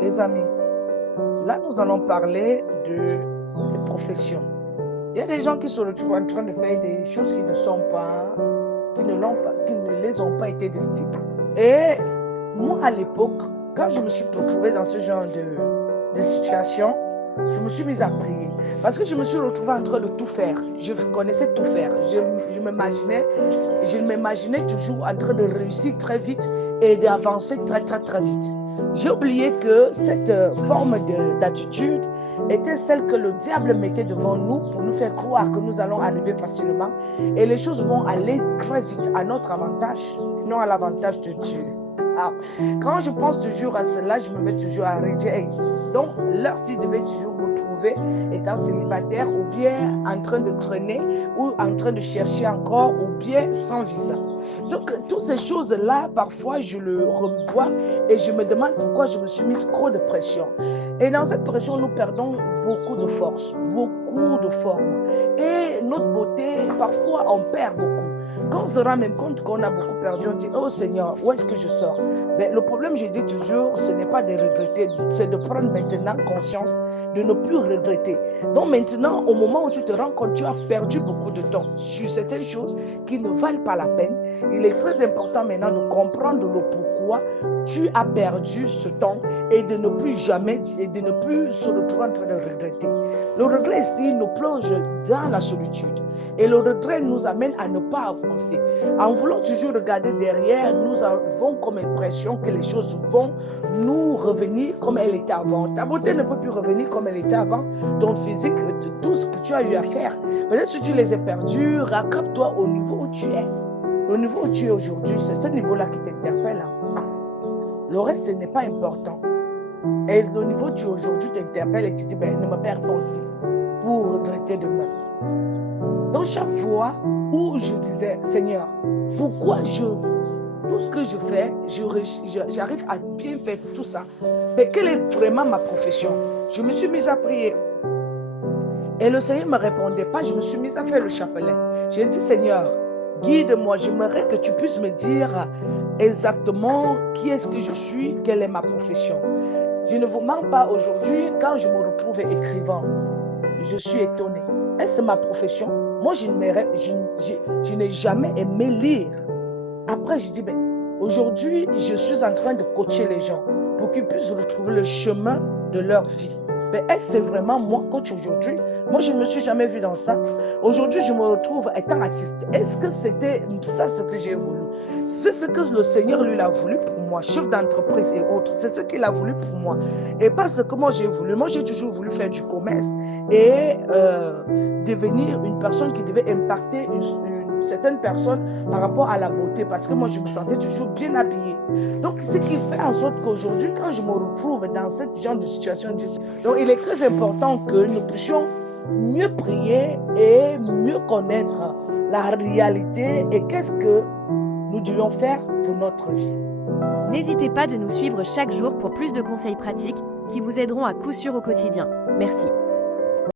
Les amis, là nous allons parler des professions. Il y a des gens qui se retrouvent en train de faire des choses qui ne sont pas, qui ne les ont pas été destinées. Et moi, à l'époque, quand je me suis retrouvée dans ce genre de situation, je me suis mise à prier. Parce que je me suis retrouvée en train de tout faire. Je connaissais tout faire. Je m'imaginais toujours en train de réussir très vite et d'avancer très, très, très vite. J'ai oublié que cette forme d'attitude était celle que le diable mettait devant nous pour nous faire croire que nous allons arriver facilement et les choses vont aller très vite à notre avantage, non à l'avantage de Dieu. Ah. Quand je pense toujours à cela, je me mets toujours à redire, hey, donc l'heure s'il devait toujours me trouver étant célibataire ou bien en train de traîner ou en train de chercher encore ou bien sans visa. Donc toutes ces choses-là, parfois je le revois et je me demande pourquoi je me suis mise trop de pression. Et dans cette pression, nous perdons beaucoup de force, beaucoup de forme. Et notre beauté, parfois on perd beaucoup. Quand on se rend même compte qu'on a beaucoup perdu, on dit, oh Seigneur, où est-ce que je sors? Ben, le problème, je dis toujours, ce n'est pas de regretter, c'est de prendre maintenant conscience de ne plus regretter. Donc maintenant, au moment où tu te rends compte, tu as perdu beaucoup de temps sur certaines choses qui ne valent pas la peine. Il est très important maintenant de comprendre le pourquoi tu as perdu ce temps et de ne plus jamais, et de ne plus se retrouver en train de regretter. Le regret ici nous plonge dans la solitude. Et le regret nous amène à ne pas avancer. En voulant toujours regarder derrière, nous avons comme impression que les choses vont nous revenir comme elles étaient avant. Ta beauté ne peut plus revenir comme elle était avant. Ton physique, tout ce que tu as eu à faire. Peut-être si tu les as perdus, rattrape-toi au niveau où tu es. Au niveau où tu es aujourd'hui, c'est ce niveau-là qui t'interpelle. Le reste, ce n'est pas important. Et le niveau où tu es aujourd'hui t'interpelle et tu dis, ben, ne me perds pas aussi pour regretter demain. Donc chaque fois où je disais, Seigneur, pourquoi tout ce que je fais, j'arrive à bien faire tout ça, mais quelle est vraiment ma profession? Je me suis mise à prier. Et le Seigneur ne me répondait pas, je me suis mise à faire le chapelet. J'ai dit, Seigneur, guide-moi, j'aimerais que tu puisses me dire exactement qui est-ce que je suis, quelle est ma profession. Je ne vous mens pas aujourd'hui, quand je me retrouve écrivant, je suis étonnée. Est-ce ma profession? Moi, je n'ai jamais aimé lire. Après, je dis, ben, aujourd'hui, je suis en train de coacher les gens pour qu'ils puissent retrouver le chemin de leur vie. Mais est-ce que c'est vraiment moi, coach aujourd'hui? Moi, je ne me suis jamais vue dans ça. Aujourd'hui, je me retrouve étant artiste. Est-ce que c'était ça ce que j'ai voulu? C'est ce que le Seigneur lui a voulu pour moi, chef d'entreprise et autres. C'est ce qu'il a voulu pour moi. Et pas ce que moi j'ai voulu. Moi, j'ai toujours voulu faire du commerce et devenir une personne qui devait impacter une certaine personne par rapport à la beauté, parce que moi, je me sentais toujours bien habillée. Donc, ce qui fait en sorte qu'aujourd'hui, quand je me retrouve dans ce genre de situation, donc il est très important que nous puissions mieux prier et mieux connaître la réalité et qu'est-ce que nous devons faire pour notre vie. N'hésitez pas de nous suivre chaque jour pour plus de conseils pratiques qui vous aideront à coup sûr au quotidien. Merci.